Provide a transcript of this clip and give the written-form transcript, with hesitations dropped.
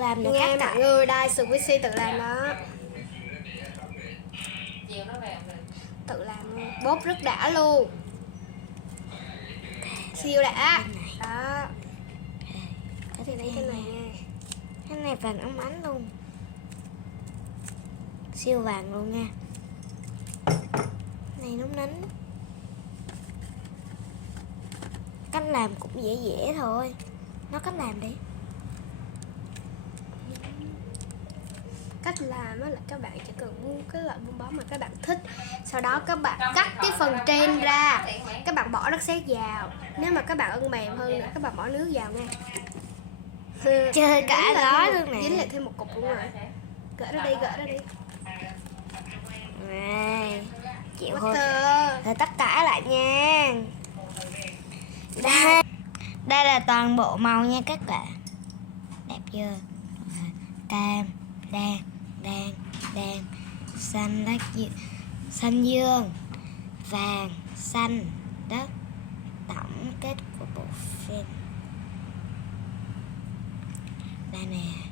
làm được Nghe các mọi cải. người đây, Squishy tự làm đó. Tự làm luôn. Bốt rất đã luôn. Siêu đã. Đó. Cái này nha. Cái này vàng óng ánh luôn. Siêu vàng luôn nha. Này nóng nánh. Cách làm cũng dễ dễ thôi. Nói cách làm đi. Cách làm là các bạn chỉ cần mua cái loại bong bóng mà các bạn thích. Sau đó các bạn cắt cái phần trên ra. Các bạn bỏ đất sét vào. Nếu mà các bạn ưng mềm hơn nữa, các bạn bỏ nước vào nha. Chơi cả gói luôn nè. Dính lại thêm một cục luôn rồi. Gỡ ra đi, gỡ ra đi. Này, chịu thôi. Water. Rồi tất cả lại nha. Đây là toàn bộ màu nha các bạn. Đẹp chưa? Cam, đen, xanh đất dương, xanh dương, vàng, xanh, đất. Tổng kết của bộ phim. Đây nè.